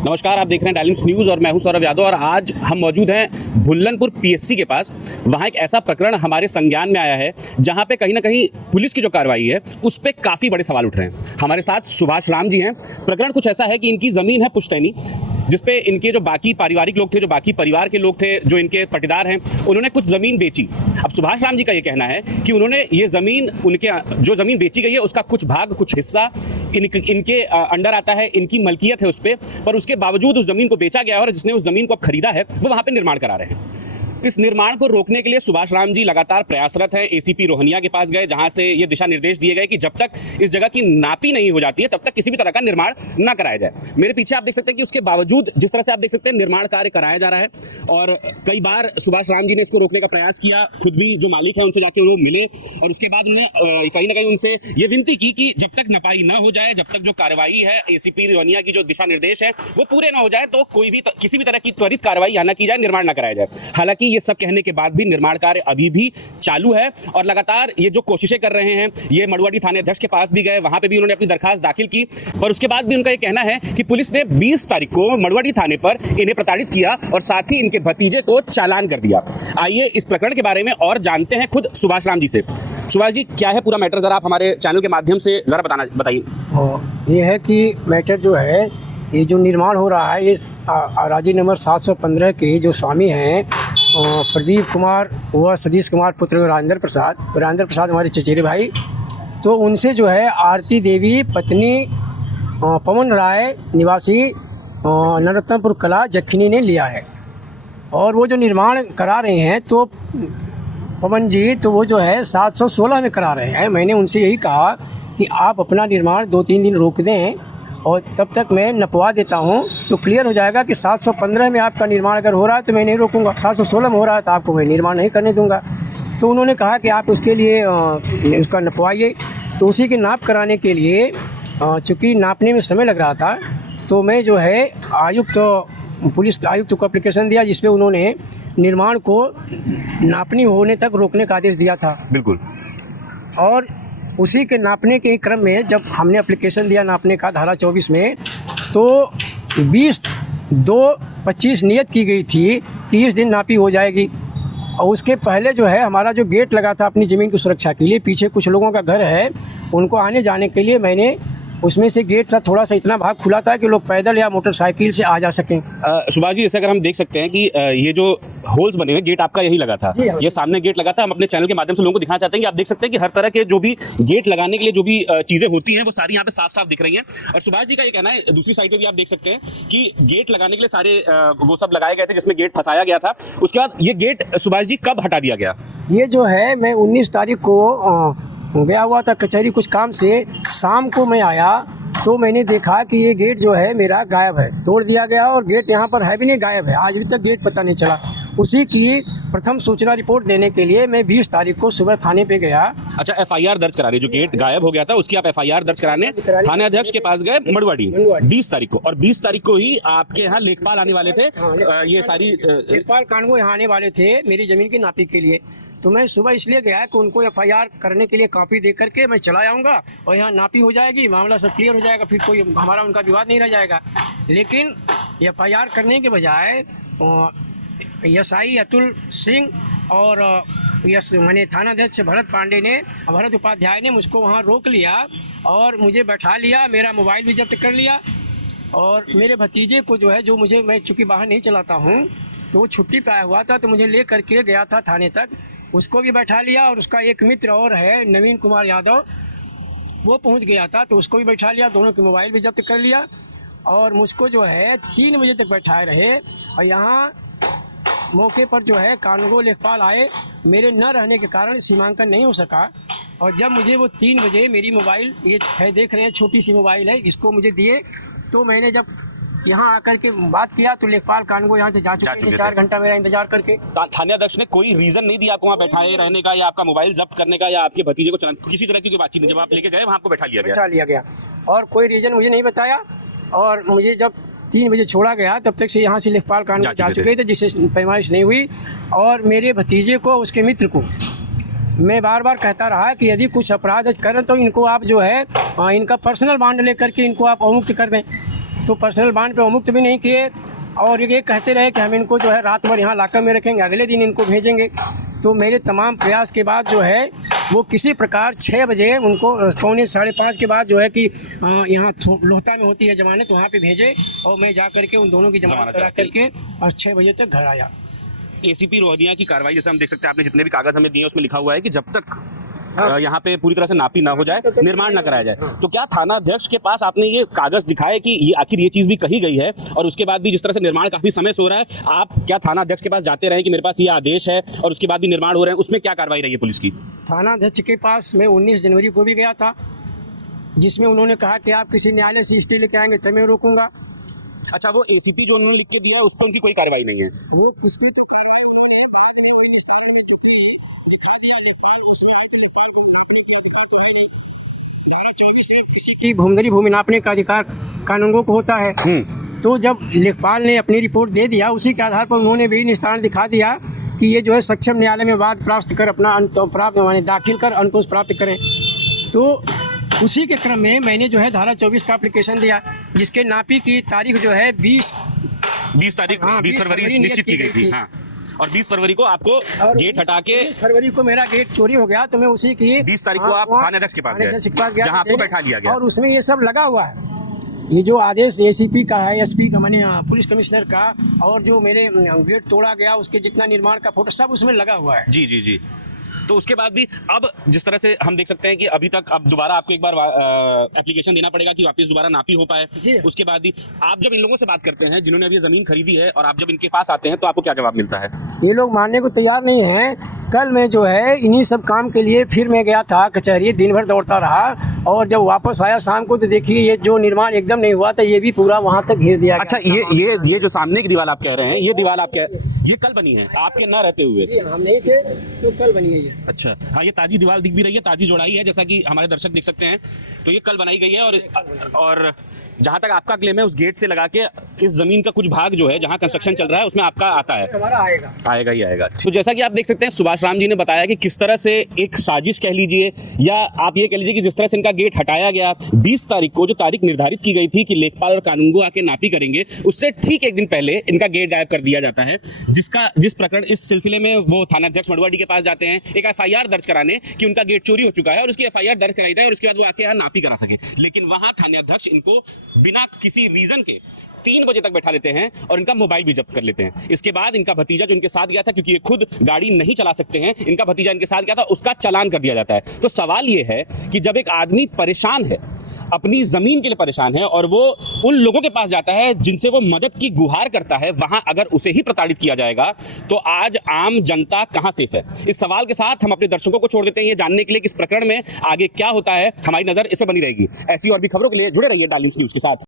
नमस्कार, आप देख रहे हैं डायलिम्स न्यूज़ और मैं हूं सौरभ यादव। और आज हम मौजूद हैं भुल्लनपुर पीएससी के पास। वहां एक ऐसा प्रकरण हमारे संज्ञान में आया है जहां पे कहीं ना कहीं पुलिस की जो कार्रवाई है उस पर काफ़ी बड़े सवाल उठ रहे हैं। हमारे साथ सुभाष राम जी हैं। प्रकरण कुछ ऐसा है कि इनकी ज़मीन है पुश्तैनी, जिसपे इनके जो बाकी पारिवारिक लोग थे, जो बाकी परिवार के लोग थे, जो इनके पट्टेदार हैं, उन्होंने कुछ ज़मीन बेची। अब सुभाष राम जी का ये कहना है कि उन्होंने ये ज़मीन, उनके जो ज़मीन बेची गई है उसका कुछ भाग, कुछ हिस्सा इनके अंडर आता है, इनकी मलकियत है उस पर उसके बावजूद उस ज़मीन को बेचा गया और जिसने उस ज़मीन को अब खरीदा है वो वहाँ पे निर्माण करा रहे हैं। इस निर्माण को रोकने के लिए सुभाष राम जी लगातार प्रयासरत हैं। एसीपी रोहनिया के पास गए, जहां से ये दिशा निर्देश दिए गए कि जब तक इस जगह की नापी नहीं हो जाती है तब तक किसी भी तरह का निर्माण ना कराया जाए। मेरे पीछे आप देख सकते हैं कि उसके बावजूद जिस तरह से आप देख सकते हैं निर्माण कार्य कराया जा रहा है और कई बार सुभाष राम जी ने इसको रोकने का प्रयास किया। खुद भी जो मालिक है उनसे जाके वो मिले और उसके बाद उन्हें कहीं ना कहीं उनसे ये विनती की कि जब तक नपाई ना हो जाए, जब तक जो कार्रवाई है एसीपी रोहनिया की जो दिशा निर्देश है वो पूरे ना हो जाए तो कोई भी किसी भी तरह की त्वरित कार्रवाई यहाँ ना की जाए, निर्माण ना कराया जाए। हालांकि ये सब कहने के बाद भी निर्माण कार्य अभी भी चालू है और लगातार ये जो कोशिशें कर रहे हैं, ये मड़ुआडी थाने अध्यक्ष के पास भी गए, वहां पे भी उन्होंने अपनी दरखास्त दाखिल की और उसके बाद भी उनका ये कहना है कि पुलिस ने 20 तारीख को मड़ुआडी थाने पर इन्हें प्रताड़ित किया और साथ ही इनके भतीजे को चालान कर दिया। आइए इस प्रकरण के बारे में और जानते हैं खुद सुभाष राम जी से। सुभाष जी, क्या है पूरा मैटर, जरा आप हमारे चैनल के माध्यम से जरा बताइए। ये है कि मैटर जो है, ये जो निर्माण हो रहा है, ये राजी नंबर 715 के जो स्वामी हैं प्रदीप कुमार व सतीश कुमार पुत्र वीरेंद्र प्रसाद हमारे चचेरे भाई, तो उनसे जो है आरती देवी पत्नी पवन राय निवासी नरोत्तमपुर कला जखनी ने लिया है। और वो जो निर्माण करा रहे हैं तो पवन जी, तो वो जो है 716 में करा रहे हैं। मैंने उनसे यही कहा कि आप अपना निर्माण 2-3 दिन रोक दें और तब तक मैं नपवा देता हूँ तो क्लियर हो जाएगा कि 715 में आपका निर्माण अगर हो रहा है तो मैं नहीं रोकूंगा, 716 में हो रहा है तो आपको मैं निर्माण नहीं करने दूंगा। तो उन्होंने कहा कि आप उसके लिए उसका नपवाइए। तो उसी के नाप कराने के लिए चूँकि नापने में समय लग रहा था तो मैं जो है पुलिस आयुक्त को एप्लीकेशन दिया, जिसपे उन्होंने निर्माण को नापनी होने तक रोकने का आदेश दिया था। बिल्कुल। और उसी के नापने के क्रम में जब हमने एप्लीकेशन दिया नापने का धारा 24 में, तो 20/2/25 नियत की गई थी कि इस दिन नापी हो जाएगी। और उसके पहले जो है हमारा जो गेट लगा था अपनी ज़मीन की सुरक्षा के लिए, पीछे कुछ लोगों का घर है, उनको आने जाने के लिए मैंने उसमें से गेट सा थोड़ा सा इतना भाग खुला था कि लोग पैदल या मोटरसाइकिल से आ जा सकें। सुभाष जी, जैसे अगर हम देख सकते हैं कि ये जो होल्स बने हुए, गेट आपका यही लगा था, ये सामने गेट लगा था। हम अपने चैनल के माध्यम से लोगों को दिखाना चाहते हैं कि आप देख सकते हैं कि हर तरह के जो भी गेट लगाने के लिए जो भी चीजें होती हैं वो सारी यहाँ पे साफ साफ दिख रही हैं। और सुभाष जी का ये कहना है, दूसरी साइड पे भी आप देख सकते हैं कि गेट लगाने के लिए सारे वो सब लगाए गए थे जिसमें गेट फंसाया गया था। उसके बाद ये गेट सुभाष जी कब हटा दिया गया? ये जो है, मैं 19 तारीख को गया हुआ था कचहरी कुछ काम से, शाम को मैं आया तो मैंने देखा कि ये गेट जो है मेरा गायब है, तोड़ दिया गया और गेट यहाँ पर है भी नहीं, गायब है। आज भी तक गेट पता नहीं चला। उसी की प्रथम सूचना रिपोर्ट देने के लिए मैं 20 तारीख को सुबह थाने पे गया। अच्छा, एफआईआर दर्ज कराने, जो गेट गायब हो गया था उसकी आप एफआईआर दर्ज कराने थाने अध्यक्ष के पास गए मड़ुआडी 20 तारीख को। और 20 तारीख को ही आपके यहाँ लेखपाल आने वाले थे। ये सारी लेखपाल कानगो यहाँ आने वाले थे मेरी जमीन की नापी के लिए। तो मैं सुबह इसलिए गया कि उनको एफआईआर करने के लिए कॉपी दे करके मैं चला आऊँगा और यहाँ नापी हो जाएगी, मामला सब क्लियर हो जाएगा, फिर कोई हमारा उनका विवाद नहीं रह जाएगा। लेकिन एफआईआर करने के बजाय एसआई अतुल सिंह और मैंने थानाध्यक्ष भरत उपाध्याय ने मुझको वहाँ रोक लिया और मुझे बैठा लिया, मेरा मोबाइल भी जब्त कर लिया। और मेरे भतीजे को जो है, जो मैं चूँकि बाहर नहीं चलाता हूँ तो वो छुट्टी पे आया हुआ था, तो मुझे ले करके गया था थाने तक, उसको भी बैठा लिया। और उसका एक मित्र और है नवीन कुमार यादव, वो पहुंच गया था तो उसको भी बैठा लिया, दोनों की मोबाइल भी जब्त कर लिया। और मुझको जो है 3 बजे तक बैठाए रहे। और यहाँ मौके पर जो है कानगो लेखपाल आए, मेरे न रहने के कारण सीमांकन नहीं हो सका। और जब मुझे वो 3 बजे मेरी मोबाइल, ये है देख रहे हैं छोटी सी मोबाइल है, इसको मुझे दिए, तो मैंने जब यहाँ आकर के बात किया तो लेखपाल कानगो यहाँ से जा चुके थे 4 घंटा मेरा इंतजार करके। थाने अध्यक्ष ने कोई रीजन नहीं दिया आपको वहाँ बैठाए रहने का, या आपका मोबाइल जब्त करने का, या आपके भतीजे को किसी तरह की बातचीत नहीं? जब आप लेके गए वहाँ आपको बैठा लिया गया और कोई रीजन मुझे नहीं बताया। और मुझे जब 3 बजे छोड़ा गया तब तक से यहाँ से लेखपाल कानगो जा चुके थे, जिससे पैमाइश नहीं हुई। और मेरे भतीजे को, उसके मित्र को मैं बार बार कहता रहा कि यदि कुछ अपराध करें तो इनको आप जो है इनका पर्सनल बॉन्ड लेकर के इनको आप अवमुक्त कर दें। तो पर्सनल बांड पे मुक्त भी नहीं किए और ये कहते रहे कि हम इनको जो है रात भर यहाँ लाकर में रखेंगे, अगले दिन इनको भेजेंगे। तो मेरे तमाम प्रयास के बाद जो है वो किसी प्रकार 6 बजे उनको 4:45 के बाद जो है कि यहाँ लोहता में होती है जमानत, वहाँ पे भेजे और मैं जा करके उन दोनों की जमानत करा करके और 6 बजे तक घर आया। एसीपी रोहदिया की कार्रवाई जैसे हम देख सकते हैं, आपने जितने भी कागज हमें दिए उसमें लिखा हुआ है कि जब तक यहाँ पे पूरी तरह से नापी ना हो जाए, निर्माण ना कराया जाए। तो क्या थाना अध्यक्ष के पास आपने ये कागज दिखाए कि ये आखिर ये चीज भी कही गई है, और उसके बाद भी जिस तरह से निर्माण काफी समय से हो रहा है, आप क्या थाना अध्यक्ष के पास जाते रहे कि मेरे पास ये आदेश है और उसके बाद भी निर्माण हो रहे हैं, उसमें क्या कार्रवाई रही है पुलिस की? थाना अध्यक्ष के पास मैं 19 जनवरी को भी गया था, जिसमें उन्होंने कहा कि आप किसी न्यायालय से स्टे लेके आएंगे तो मैं रोकूंगा। अच्छा, वो एसीपी जो उन्होंने लिख के दिया है उस पर उनकी कोई कार्रवाई नहीं है? वो किस पे तो कार्रवाई उन्होंने बाद में वही निस्तारण की चुकी है, दिखा दिया लेखपाल उसमें आए तो लेखपाल को नापने के अधिकार तो है नहीं। धारा 24 में किसी की भूमि भूमि नापने का अधिकार कानूनगो को होता है। तो जब लेखपाल ने अपनी रिपोर्ट दे दिया, उसी के आधार पर उन्होंने भी निस्तारण दिखा दिया कि ये जो है सक्षम न्यायालय में वाद प्राप्त कर अपना प्राप्त माने दाखिल कर अंकुश प्राप्त करें। तो उसी के क्रम में मैंने जो है धारा 24 का एप्लीकेशन दिया, जिसके नापी की तारीख जो है 20 तारीख, हाँ, 20 फरवरी निश्चित की गई थी। हाँ। और 20 फरवरी को आपको गेट हटा के 20 फरवरी को मेरा गेट चोरी हो गया, तो मैं उसी की 20 तारीख को आप थाने अध्यक्ष के पास गए, जहां आपको बैठा लिया गया और उसमें ये सब लगा हुआ है। ये जो आदेश एसीपी का है, एसपी का माने पुलिस कमिश्नर का, और जो मेरे गेट तोड़ा गया उसके जितना निर्माण का फोटो सब उसमें लगा हुआ है। जी जी जी। तो उसके बाद भी अब जिस तरह से हम देख सकते हैं कि अभी तक अब दोबारा आपको एक बार एप्लीकेशन देना पड़ेगा कि वापस दोबारा नापी हो पाए। उसके बाद भी आप जब इन लोगों से बात करते हैं जिन्होंने अभी जमीन खरीदी है, और आप जब इनके पास आते हैं, तो आपको क्या जवाब मिलता है? ये लोग मानने को तैयार नहीं है। कल मैं जो है इन्हीं सब काम के लिए फिर मैं गया था कचहरी, दिन भर दौड़ता रहा, और जब वापस आया शाम को तो देखिए ये जो निर्माण एकदम नहीं हुआ था, ये भी पूरा वहाँ तक घेर दिया। अच्छा, ये जो सामने की दीवार आप कह रहे हैं, ये दीवार आप ये कल बनी है आपके न रहते हुए? हम नहीं थे तो कल बनी है ये। अच्छा, हाँ, ये ताजी दीवार दिख भी रही है, ताजी जोड़ाई है, जैसा कि हमारे दर्शक देख सकते हैं। तो ये कल बनाई गई है, और जहां तक आपका क्लेम है, उस गेट से लगा के इस जमीन का कुछ भाग जो है जहां कंस्ट्रक्शन चल रहा है उसमें आपका आता है, हमारा आएगा ही आएगा। तो जैसा कि आप देख सकते हैं, सुभाष राम जी ने बताया कि किस तरह से एक साजिश कह लीजिए, या आप ये कह लीजिए कि जिस तरह से इनका गेट हटाया गया 20 तारीख को, जो तारीख निर्धारित की गई थी कि लेखपाल और कानूनगो आके नापी करेंगे, उससे ठीक एक दिन पहले इनका गेट गायब कर दिया जाता है। जिस प्रकरण इस सिलसिले में वो थाना अध्यक्ष मड़वाडी के पास जाते हैं एक FIR दर्ज कराने कि उनका गेट चोरी हो चुका है, और उसकी FIR दर्ज कराई जाए, और उसके बाद वो आके यहाँ नापी करा सके। लेकिन वहां थाना अध्यक्ष इनको बिना किसी रीजन के 3 बजे तक बैठा लेते हैं और इनका मोबाइल भी जब्त कर लेते हैं। इसके बाद इनका भतीजा जो इनके साथ गया था, क्योंकि ये खुद गाड़ी नहीं चला सकते हैं, इनका भतीजा इनके साथ गया था, उसका चालान कर दिया जाता है। तो सवाल ये है कि जब एक आदमी परेशान है, अपनी जमीन के लिए परेशान है, और वो उन लोगों के पास जाता है जिनसे वो मदद की गुहार करता है, वहां अगर उसे ही प्रताड़ित किया जाएगा, तो आज आम जनता कहां सेफ है? इस सवाल के साथ हम अपने दर्शकों को छोड़ देते हैं ये जानने के लिए कि इस प्रकरण में आगे क्या होता है। हमारी नजर इस पर बनी रहेगी। ऐसी और भी खबरों के लिए जुड़े रहिए डाल न्यूज़ के साथ।